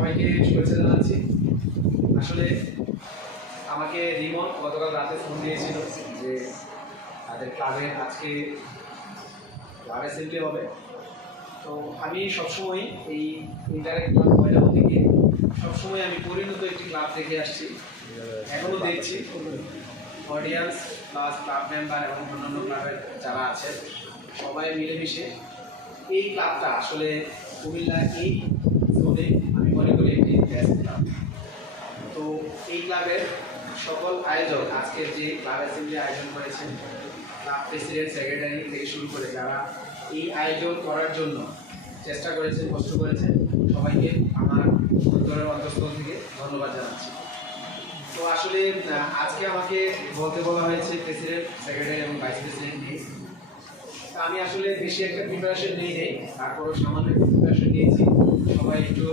সবাইকে শুভেচ্ছা জানাচ্ছি। আসলে আমাকে রিমন গতকাল রাতে ফোন দিয়েছিল যে তাদের ক্লাবে আজকে ক্লাব অ্যাসেম্বলি হবে। তো আমি সবসময় এই ইন্টারেক্ট ক্লাব ময়দান থেকে সবসময় আমি পরিণত একটি ক্লাব দেখে আসছি। এখনও দেখছি। অডিয়েন্স প্লাস ক্লাব মেম্বার এবং অন্যান্য ক্লাবের যারা আছেন, সবাই মিলেমিশে এই ক্লাবটা আসলে কুমিল্লা এই জোনে আমি মনে করি একটি বেস্ট ক্লাব তো এই ক্লাবের সকল আয়োজক আজকের যে ক্লাব অ্যাসেম্বলি আয়োজন করেছেন, ক্লাব প্রেসিডেন্ট সেক্রেটারি থেকে শুরু করে যারা এই আয়োজন করার জন্য চেষ্টা করেছেন, কষ্ট করেছেন, সবাইকে আমার অন্তরের অন্তঃস্থল থেকে ধন্যবাদ জানাচ্ছি। তো আসলে আজকে আমাকে বলতে বলা হয়েছে প্রেসিডেন্ট সেক্রেটারি এবং ভাইস প্রেসিডেন্ট নিয়ে। আমি আসলে বেশি একটা প্রিপারেশন নিই নেই তারপরও সামান্য প্রিপারেশন নিয়েছি। সবাই একটু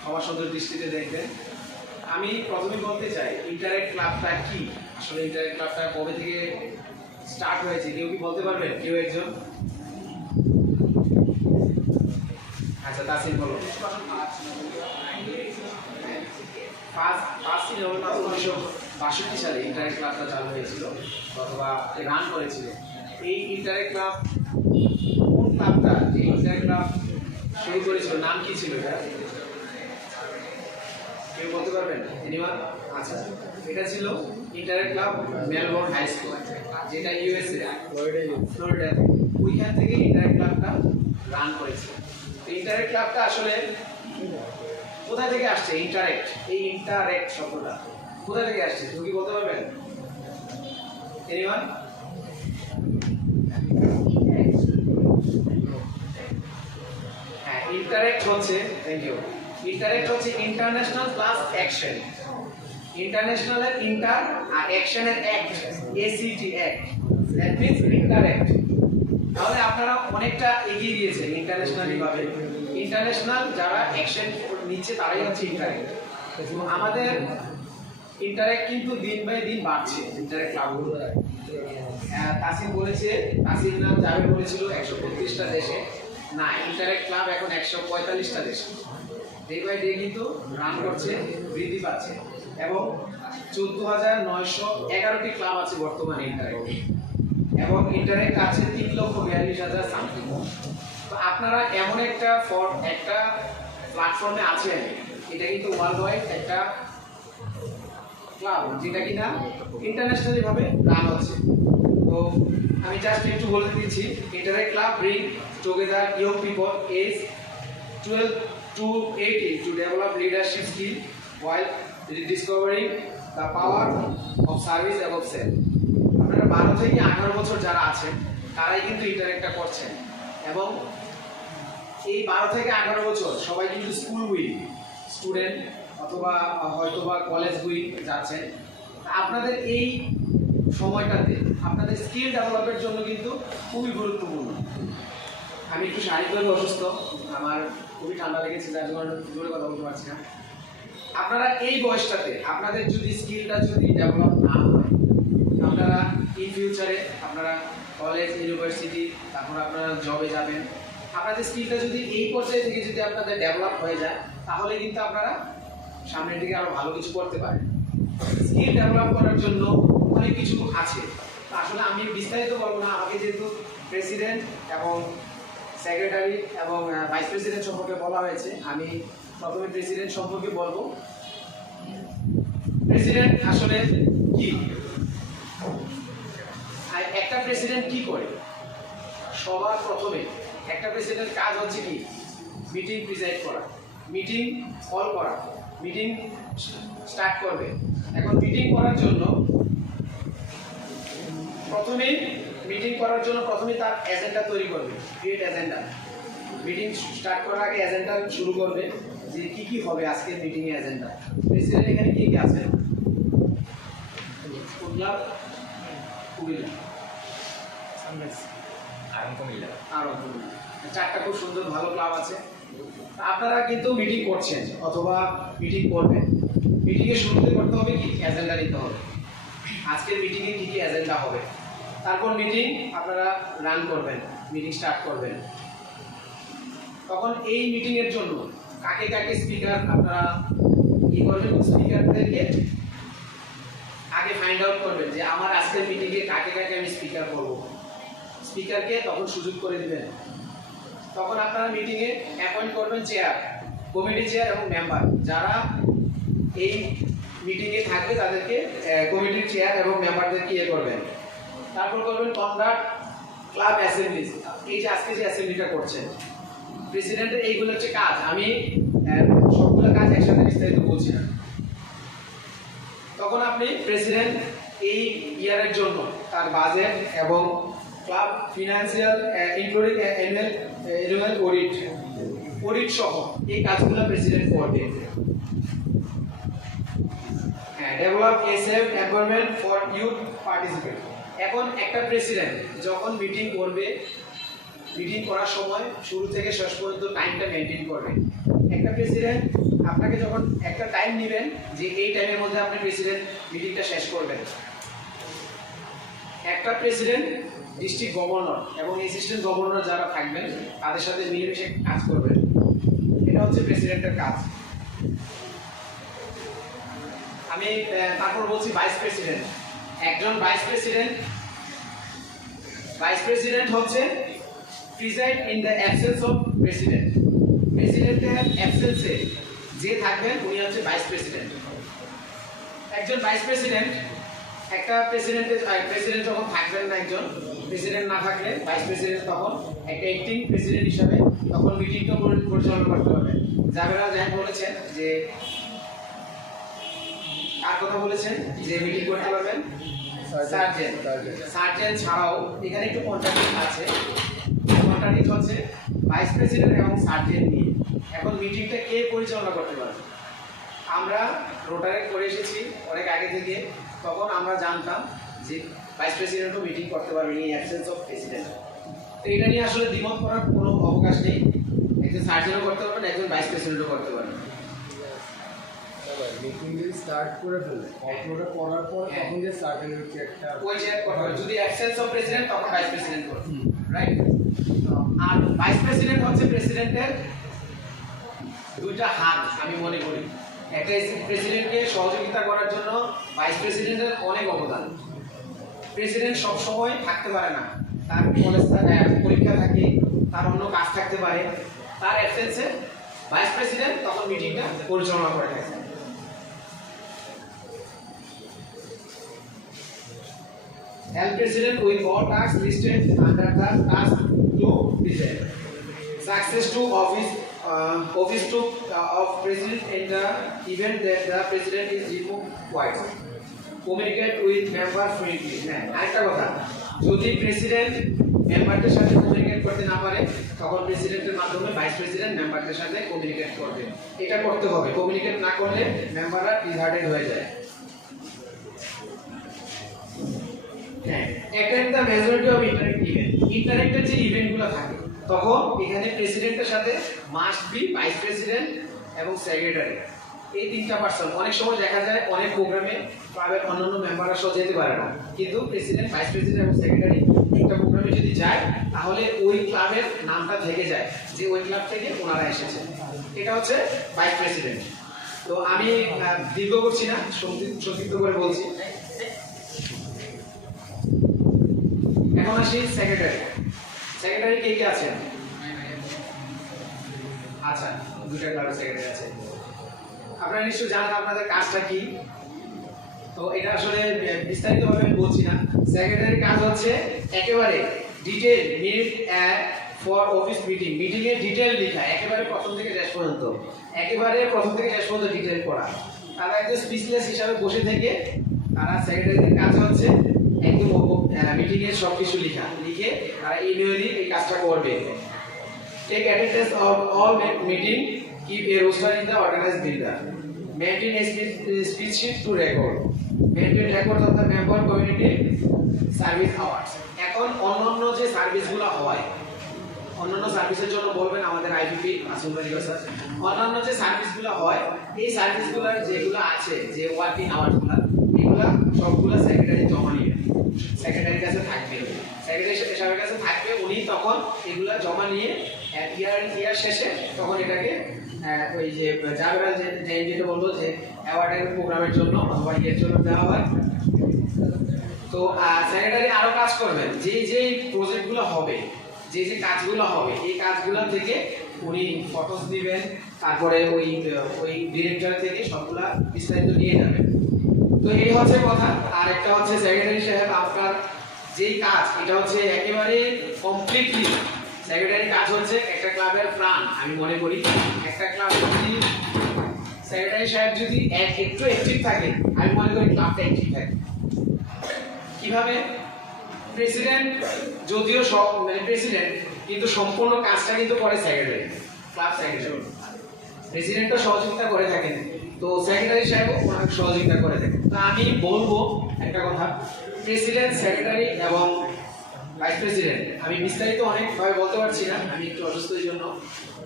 ক্ষমা সুন্দর দৃষ্টিতে দেখবেন। আমি প্রথমে বলতে চাই ইন্টারেক্ট ক্লাবটা কি? আসলে ইন্টারেক্ট ক্লাবটা কবে থেকে স্টার্ট হয়েছে? কেউ কি বলতে পারবেন? কেউ একজন? আচ্ছা তাসিম বলো। ফার্স্ট নভেম্বর উনিশশো বাষট্টি সালে ইন্টারেক্ট ক্লাবটা চালু হয়েছিল, অথবা রান করেছিল। এই ইন্টারেক্ট ক্লাব কোন ক্লাবটা যে ইন্টারেক্ট ক্লাব শুরু করেছিল নাম কি ছিল? কেউ বলতে পারবেন? এনিওয়ান আচ্ছা এটা ছিল Interact club Melbourne high school যেটা ইউএসএ ফ্লোরিডা ওইখান থেকে ইন্টারেক্ট ক্লাবটা রান করেছে ইন্টারেক্ট ক্লাবটা আসলে কোথায় থেকে আসছে? ইন্টারেক্ট এই ইন্টারেক্ট শব্দটা। কোথা থেকে আসছে? তুমি কি বলতে পারবেন? এনিওয়ান ইন্টারেক্ট হচ্ছে থ্যাংক ইউ ইন্টারেক্ট হচ্ছে ইন্টারন্যাশনাল প্লাস অ্যাকশন ইন্টারন্যাশনালের ইন্টার আর অ্যাকশনের act ACT act that means interact তাহলে আপনারা অনেকটা এগিয়ে দিয়েছেন ইন্টারন্যাশনালি ভাবে। ইন্টারন্যাশনাল যারা অ্যাকশন নিচ্ছে, তারাই হচ্ছে ইন্টারেক্ট আমাদের ইন্টারেক্ট কিন্তু দিন বাই দিন বাড়ছে ইন্টারেক্ট ক্লাবগুলো তাসিম বলেছে, তাসিম নাম যাবে বলেছিল একশো বত্রিশটা দেশে। না ইন্টারেক্ট ক্লাব এখন একশো পঁয়তাল্লিশটা দেশে। ডে বাই ডে কিন্তু রান করছে, বৃদ্ধি পাচ্ছে। এবং চোদ্দ হাজার নয়শো এগারোটি ক্লাব আছে বর্তমানে ইন্টারেক্ট এবং ইন্টারেক্ট আছে তিন লক্ষ বিয়াল্লিশ হাজার সামথিং তো আপনারা এমন একটা ফর, একটা প্ল্যাটফর্মে আছেন, এটা কিন্তু ওয়ার্ল্ড ওয়াইড একটা ক্লাব যেটা কিনা ইন্টারন্যাশনালি ভাবে রান হচ্ছে। তো আমি জাস্ট একটু বলে দিচ্ছি interact club bring together young people age twelve to eighteen to develop leadership skill while discovering the power of service above self আপনারা বারো থেকে আঠারো বছর যারা আছেন, তারাই কিন্তু ইন্টারেক্টটা করছেন। এবং এই বারো থেকে আঠারো বছর সবাই কিন্তু স্কুল উইক স্টুডেন্ট অথবা হয়তোবা কলেজ উইক যাচ্ছেন। আপনাদের এই সময়টাতে আপনাদের স্কিল ডেভেলপের জন্য কিন্তু খুবই গুরুত্বপূর্ণ। আমি একটু শারীরিকভাবে অসুস্থ। আমার খুবই ঠান্ডা লেগেছে, যার জন্য জোরে কথা বলতে পারছি না। আপনারা এই বয়সটাতে, আপনাদের যদি স্কিলটা যদি ডেভেলপ না হয়, আপনারা ইন ফিউচারে আপনারা কলেজ ইউনিভার্সিটি তারপর আপনারা জবে যাবেন, আপনাদের স্কিলটা যদি এই পর্যায়ে থেকে যদি আপনাদের ডেভেলপ হয়ে যায়, তাহলে কিন্তু আপনারা সামনের দিকে আরও ভালো কিছু করতে পারেন। স্কিল ডেভেলপ করার জন্য আছে। আসলে আমি বিস্তারিত বলব না। আমাকে যেহেতু প্রেসিডেন্ট এবং সেক্রেটারি এবং ভাইস প্রেসিডেন্ট সম্পর্কে বলা হয়েছে, আমি প্রথমে প্রেসিডেন্ট সম্পর্কে বলব। প্রেসিডেন্ট আসলে কি? একটা প্রেসিডেন্ট কি করে? সবার প্রথমে একটা প্রেসিডেন্ট কাজ হচ্ছে কি? মিটিং প্রিজাইড করা মিটিং কল করা মিটিং স্টার্ট করবে। এখন মিটিং করার জন্য প্রথমে মিটিং করার জন্য প্রথমে তার এজেন্ডা তৈরি করবে ক্রিয়েট এজেন্ডা মিটিং স্টার্ট করার আগে এজেন্ডা শুরু করবে যে কি কি হবে আজকের মিটিং এর এজেন্ডা প্রেসিডেন্ট এখানে কি কি আছে? কুমিল্লা। কুমিল্লা। আরাম কুমিল্লা। আরও চারটা খুব সুন্দর ভালো ক্লাব আছে। আপনারা কিন্তু মিটিং করছেন অথবা মিটিং করবেন। মিটিংয়ের শুরুতে করতে হবে কি? এজেন্ডা নিতে হবে। আজকের মিটিংয়ে কী কী এজেন্ডা হবে? তারপর মিটিং আপনারা রান করবেন মিটিং স্টার্ট করবেন। তখন এই মিটিং এর জন্য কাকে কাকে স্পিকার আপনারা ই করবেন স্পিকারদেরকে আগে ফাইন্ড আউট করবেন যে আমার আজকের মিটিংয়ে কাকে কাকে আমি স্পিকার করব স্পিকারকে তখন সুযোগ করে দিবেন। তখন আপনারা মিটিংয়ে অ্যাপয়েন্ট করবেন চেয়ার কমিটি চেয়ার এবং মেম্বার যারা এই মিটিংয়ে থাকবে তাদেরকে কমিটির চেয়ার এবং মেম্বারদেরকে ইয়ে করবেন। তারপর করবেন কনডাক্ট ক্লাব অ্যাসেম্বলি। এই যে আজকে যে অ্যাসেম্বলিটা করছেন প্রেসিডেন্টের এইগুলো হচ্ছে কাজ। আমি সবগুলো কাজ একসাথে বিস্তারিত বলছি না। তখন আপনি প্রেসিডেন্ট এই ইয়ারের জন্য তার বাজেট এবং club financial including annual annual audit audit সহ এই কাজগুলো প্রেসিডেন্ট করবে develop a safe environment for youth participate এখন একটা প্রেসিডেন্ট যখন মিটিং করবে মিটিং করার সময় শুরু থেকে শেষ পর্যন্ত টাইমটা মেনটেন করবে। একটা প্রেসিডেন্ট আপনাকে যখন একটা টাইম নেবেন যে এই টাইমের মধ্যে আপনি প্রেসিডেন্ট মিটিংটা শেষ করবেন। একটা প্রেসিডেন্ট ডিস্ট্রিক্ট গভর্নর এবং অ্যাসিস্ট্যান্ট গভর্নর যারা থাকবেন, তাদের সাথে মিলেমিশে কাজ করবেন। এটা হচ্ছে প্রেসিডেন্টের কাজ। আমি তারপর বলছি ভাইস প্রেসিডেন্ট একজন ভাইস প্রেসিডেন্ট ভাইস প্রেসিডেন্ট হচ্ছে preside in the absence of president প্রেসিডেন্টের অ্যাবসেন্সে যে থাকবেন, উনি হচ্ছে ভাইস প্রেসিডেন্ট একজন ভাইস প্রেসিডেন্ট একটা প্রেসিডেন্টের প্রেসিডেন্ট যখন থাকবেন না একজন প্রেসিডেন্ট না থাকলে ভাইস প্রেসিডেন্ট তখন একটা অ্যাক্টিং প্রেসিডেন্ট হিসাবে তখন মিটিংটা পরিচালনা করতে হবে। জাবেরা জাহেদ বলেছেন যে কার কথা বলেছেন যে মিটিং করতে পারবেন। সার্জেন সার্জেন ছাড়াও এখানে একটু কন্ট্রাক্ট আছে। কন্ট্রাক্ট হচ্ছে ভাইস প্রেসিডেন্ট এবং সার্জেন নিয়ে। এখন মিটিংটা কে পরিচালনা করতে পারবে? আমরা রোটারে করে এসেছি অনেক আগে থেকে। তখন আমরা জানতাম যে ভাইস প্রেসিডেন্টও মিটিং করতে পারবে ইন অ্যাবসেন্স অফ প্রেসিডেন্ট তো এটা নিয়ে আসলে দ্বিমত করার কোনো অবকাশ নেই। একজন সার্জেনও করতে পারবেন একজন ভাইস প্রেসিডেন্টও করতে পারবেন। মিটিং যদি স্টার্ট করে ফেলে অল্পটা করার পর হ্যাঁ। তখন যে হচ্ছে একটা ওই যে কথা যদি অ্যাবসেন্স অফ প্রেসিডেন্ট তখন ভাইস প্রেসিডেন্ট রাইট আর ভাইস প্রেসিডেন্ট হচ্ছে প্রেসিডেন্টের দুইটা হাত আমি মনে করি। একটা প্রেসিডেন্টকে সহযোগিতা করার জন্য ভাইস প্রেসিডেন্টের অনেক অবদান। প্রেসিডেন্ট সব সময় থাকতে পারে না। তার কলেজ পরীক্ষা থাকে তার অন্য কাজ থাকতে পারে। তার অ্যাবসেন্সে ভাইস প্রেসিডেন্ট তখন মিটিংটা পরিচালনা করে থাকে। Help president with all tasks listed under the task to present. Success to office uh, office to uh, of president in the event that the president is removed twice. Communicate with member fluently. হ্যাঁ আরেকটা কথা যদি president মেম্বারদের সাথে communicate করতে না পারে তখন প্রেসিডেন্টের মাধ্যমে ভাইস প্রেসিডেন্ট মেম্বারদের সাথে কমিউনিকেট করবে এটা করতে হবে কমিউনিকেট না করলে মেম্বাররা ডিসহার্টেড হয়ে যায় হ্যাঁ। Attend the majority of interact event ইন্টারেক্টের যে ইভেন্টগুলো থাকে, তখন এখানে প্রেসিডেন্টের সাথে মাস্ট বি ভাইস প্রেসিডেন্ট এবং সেক্রেটারি এই তিনটা পার্সন অনেক সময় দেখা যায়, অনেক প্রোগ্রামে ক্লাবের অন্যান্য মেম্বাররা সহ যেতে পারে না। কিন্তু প্রেসিডেন্ট ভাইস প্রেসিডেন্ট এবং সেক্রেটারি একটা প্রোগ্রামে যদি যায়, তাহলে ওই ক্লাবের নামটা থেকে যায়, যে ওই ক্লাব থেকে ওনারা এসেছে। এটা হচ্ছে ভাইস প্রেসিডেন্ট তো আমি দীর্ঘ করছি না সংক্ষিপ্ত করে বলছি। এখন সেক্রেটারি সেক্রেটারি কে কে আছেন? আচ্ছা দুইটা ক্লাবের সেক্রেটারি আছে। আপনারা নিশ্চয়ই জানেন আপনাদের কাজটা কি। তো এটা আসলে বিস্তারিত ভাবে আমি বলছি না। সেক্রেটারির কাজ হচ্ছে একেবারে detail minute for office meeting meeting এর ডিটেল লেখা, একেবারে প্রথম থেকে শেষ পর্যন্ত। একেবারে প্রথম থেকে শেষ পর্যন্ত ডিটেল করা তারা একজন স্পিচলেস হিসাবে বসে থেকে তারা সেক্রেটারির কাজ হচ্ছে হ্যাঁ, মিটিং এর সবকিছু লেখা। লিখে তারা ইমেইলে এই কাজটা করবে। Take attendance of all meeting keep roster in the organise builder maintain speech sheet to record maintain record of the community service hours এখন অন্যান্য যে সার্ভিসগুলো হয়, অন্যান্য সার্ভিসের জন্য বলবেন আমাদের আইপিপি আসুন মেডিকেল স্যার অন্যান্য যে সার্ভিসগুলো হয়, এই সার্ভিসগুলোর যেগুলো আছে, যে ওয়ার্কিং আওয়ারগুলো এগুলো সবগুলো সেক্রেটারি সেক্রেটারির কাছে থাকবে। সেক্রেটারি সাহেবের কাছে থাকবে, উনি তখন এগুলো জমা নিয়ে ইয়ার ইয়ার শেষে তখন এটাকে ওই যে জাবেরা যে যেটা বলল যে অ্যাওয়ার্ডের প্রোগ্রামের জন্য অথবা ইয়ের জন্য দেওয়া হয়। তো সেক্রেটারি আরও কাজ করবেন। যে যে প্রজেক্টগুলো হবে, যে যে কাজগুলো হবে, এই কাজগুলো থেকে উনি ফটোস দিবেন, তারপরে ওই ওই ডিরেক্টর থেকে সবগুলা বিস্তারিত নিয়ে যাবেন। তো এই হচ্ছে কথা। আর একটা হচ্ছে সেক্রেটারি সাহেব, আপনার যেই কাজ, এটা হচ্ছে একেবারে কমপ্লিটলি সেক্রেটারি কাজ হচ্ছে একটা ক্লাবের প্রাণ, আমি মনে করি। একটা ক্লাব যদি সেক্রেটারি সাহেব যদি এক একটু অ্যাক্টিভ থাকে, আমি মনে করি ক্লাবটা অ্যাক্টিভ থাকে। কীভাবে? প্রেসিডেন্ট যদিও সব মানে প্রেসিডেন্ট কিন্তু সম্পূর্ণ কাজটা কিন্তু করে সেক্রেটারি ক্লাব সেক্রেটারি প্রেসিডেন্টও সহযোগিতা করে থাকেন। তো সেক্রেটারি সাহেবও অনেক সহযোগিতা করে থাকেন তা আমি বলব একটা কথা। প্রেসিডেন্ট সেক্রেটারি এবং ভাইস প্রেসিডেন্ট আমি বিস্তারিত অনেকভাবে বলতে পারছি না, আমি একটু অসুস্থ এই জন্য।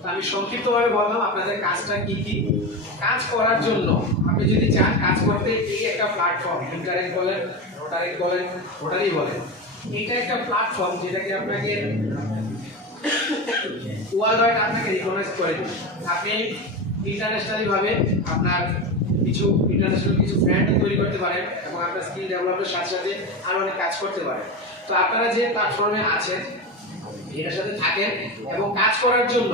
তো আমি সংক্ষিপ্তভাবে বললাম আপনাদের কাজটা কি কি। কাজ করার জন্য আপনি যদি চান, কাজ করতে এই একটা প্ল্যাটফর্ম ইন্টারেক্ট বলেন রোটারেক্ট বলেন রোটারি বলেন এটা একটা প্ল্যাটফর্ম যেটাকে আপনাকে ওয়ার্ল্ড ওয়াইড আপনাকে রিকগনাইজ করে আপনি ইন্টারন্যাশনালি ভাবে আপনার কিছু ইন্টারন্যাশনাল কিছু ব্র্যান্ড তৈরি করতে পারেন এবং আপনার স্কিল ডেভেলপের সাথে সাথে আরও অনেক কাজ করতে পারেন। তো আপনারা যে প্ল্যাটফর্মে আছেন, এটার সাথে থাকেন এবং কাজ করার জন্য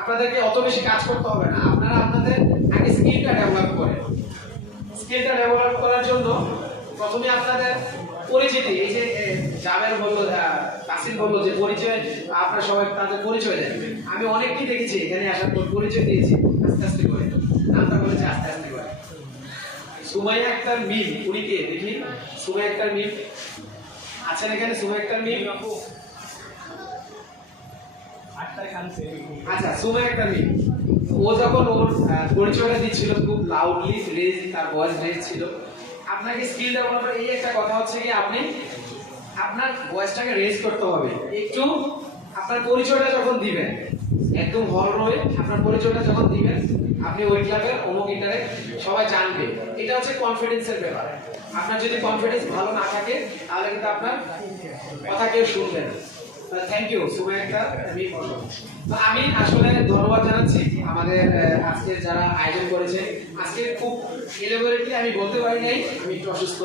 আপনাদেরকে অত বেশি কাজ করতে হবে না। আপনারা আপনাদের আগে স্কিলটা ডেভেলপ করেন। স্কিলটা ডেভেলপ করার জন্য প্রথমে আপনাদের পরিচিতি, এই যে জাবের বলল তাসির বলল যে পরিচয়, আপনারা সবাই তাদের পরিচয় দেন। আমি অনেককেই দেখেছি এখানে আসার পর পরিচয় দিয়েছি, আস্তে আস্তে করে। নামটা বলেছে আস্তে আস্তে করে। সুমাইয়া আক্তার মিম, উনি কে? দেখি। সুমাইয়া আক্তার মিম। আছেন এখানে সুমাইয়া আক্তার মিম? আচ্ছা সুমাইয়া আক্তার মিম। ও যখন ওর পরিচয়টা দিচ্ছিল খুব লাউডলি রেজ তার ভয়েস রেজ ছিল। আপনাকে স্কিল ডেভেলপার এই একটা কথা হচ্ছে কি, আপনি আপনার ভয়েসটাকে রেজ করতে হবে। একটু আপনার পরিচয়টা যখন দিবেন, একদম হল রয়ে আপনার পরিচয়টা যখন দিবেন, আপনি ওই ক্লাবের অমুক ইন্টারে সবাই জানবে। এটা হচ্ছে কনফিডেন্সের ব্যাপার। আপনার যদি কনফিডেন্স ভালো না থাকে, তাহলে কিন্তু আপনার কথা কেউ শুনবে না। থ্যাংক ইউ আমি তো আমি আসলে ধন্যবাদ জানাচ্ছি আমাদের আজকে যারা আয়োজন করেছে। আজকে খুব এলেবরেটলি আমি বলতে পারি নাই, আমি একটু অসুস্থ।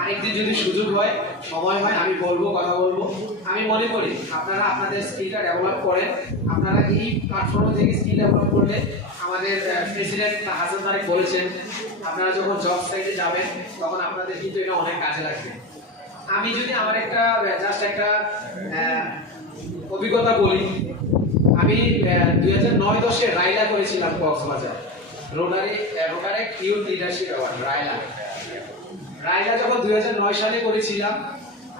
আরেকদিন যদি সুযোগ হয়, সময় হয়, আমি বলব, কথা বলব। আমি মনে করি আপনারা আপনাদের স্কিলটা ডেভেলপ করেন। আপনারা এই প্ল্যাটফর্ম থেকে স্কিল ডেভেলপ করলে আমাদের প্রেসিডেন্ট হাসান তারেক বলেছেন, আপনারা যখন জব সাইটে যাবেন, তখন আপনাদের কিন্তু এটা অনেক কাজে লাগবে। আমি যদি আমার একটা জাস্ট একটা অভিজ্ঞতা বলি। আমি দুই হাজার নয় দশে রায়লা করেছিলাম Cox's Bazar. Rotary Rotary youth leadership award RYLA. RYLA যখন দুই হাজার নয় সালে করেছিলাম,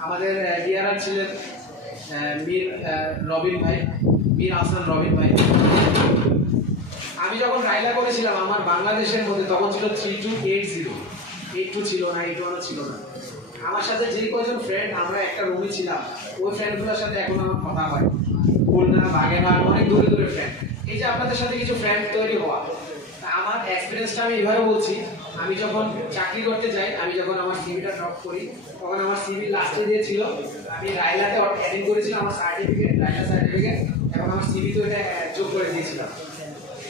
আমাদের ডিআরআর ছিলেন মীর রবিন ভাই, মীর আহসান রবিন ভাই। আমি যখন রায়লা করেছিলাম, আমার বাংলাদেশের মধ্যে তখন ছিল three two eight zero eight two ছিল না এইট ওয়ানও ছিল না। আমার সাথে যে কয়জন ফ্রেন্ড আমরা একটা রুমে ছিলাম। ওই ফ্রেন্ডগুলোর সাথে এখন আমার কথা হয়। খুলনা, বাগেরহাট, অনেক দূরে দূরে ফ্রেন্ড এই যে আপনাদের সাথে কিছু ফ্রেন্ড তৈরি হওয়া, তা আমার এক্সপিরিয়েন্সটা আমি এইভাবে বলছি, আমি যখন চাকরি করতে যাই, আমি যখন আমার সিভিটা ড্রপ করি, তখন আমার সিভি লাস্টে দিয়েছিল আমি রায়লাতে অ্যাডিং করেছিলাম আমার সার্টিফিকেট রায়লা সার্টিফিকেট এবং আমার সিভি তো এটা যোগ করে দিয়েছিলাম।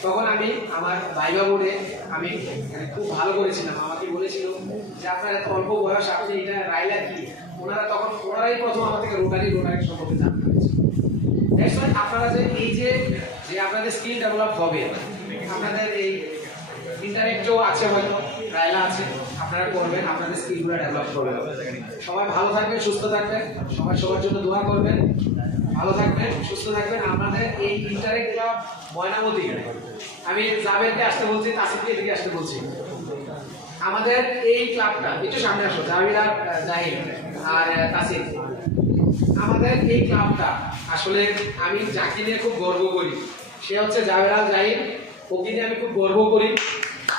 তখন আমি আমার ভাইবা বোর্ডে আমি মানে খুব ভালো করেছিলাম। আমাকে বলেছিল যে, আপনার এত অল্প বয়স, আপনি এটা রায়লা কি? ওনারা তখন, ওনারাই প্রথম আমার থেকে রোটারি রোটারি সম্পর্কে জানতে পেরেছিল। আপনারা যে, এই যে যে আপনাদের স্কিল ডেভেলপ হবে, আপনাদের এই ইন্টারেক্টও আছে হয়তো রায়লা আছে, আপনারা করবেন, আপনাদের স্কিলগুলো ডেভেলপ করবেন। সবাই ভালো থাকবেন, সুস্থ থাকবেন, সবাই সবার জন্য দোয়া করবেন। ভালো থাকবেন, সুস্থ থাকবেন। আমাদের এই ইন্টারেক্ট ময়নামতি আমি জাবেরকে আসতে বলছি, তাসিফকে এদিকে আসতে বলছি। আমাদের এই ক্লাবটা, একটু সামনে আসো জাবির আর জাহির আর তাসিফ। আমাদের এই ক্লাবটা, আসলে আমি যাকে নিয়ে খুব গর্ব করি, সে হচ্ছে জাভেরাল জাহির ওকে নিয়ে আমি খুব গর্ব করি।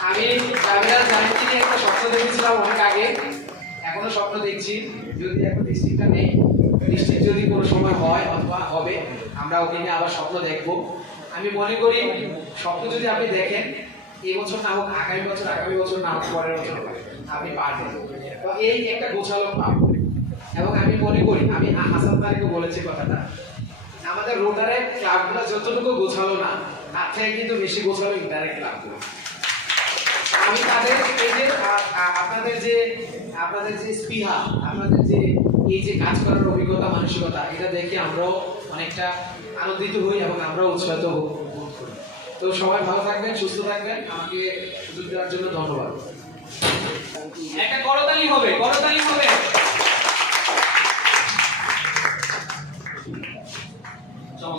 আমি জাভেরাল জাহিরকে নিয়ে একটা স্বপ্ন দেখেছিলাম অনেক আগে। এখনও স্বপ্ন দেখছি। যদি এখন ডিস্ট্রিক্টটা নেই ডিস্ট্রিক্ট যদি কোনো সময় হয় অথবা হবে, আমরা ওকে নিয়ে আবার স্বপ্ন দেখব। আমি মনে করি স্বপ্ন যদি আপনি দেখেন এই বছর না হোক, আগামী বছর আগামী বছর না হোক, পরের বছর আপনি পারবেন। তো এই একটা গোছালো পাবো এবং আমি মনে করি, আমি হাসান তারিখও বলেছি কথাটা, আমাদের রোটারে ক্লাবগুলো যতটুকু গোছালো না, তার থেকে কিন্তু বেশি গোছালো ইন্টারেক্ট ক্লাবগুলো। আমি তাদের এই যে আপনাদের যে আপনাদের যে স্পিহা, আপনাদের যে এই যে কাজ করার অভিজ্ঞতা, মানসিকতা, এটা দেখে আমরাও অনেকটা আনন্দিত হই এবং আমরাও উৎসাহিত তো সবাই ভালো থাকবেন, সুস্থ থাকবেন। আমাকে সুযোগ দেওয়ার জন্য ধন্যবাদ। একটা করতালি হবে করতালি হবে।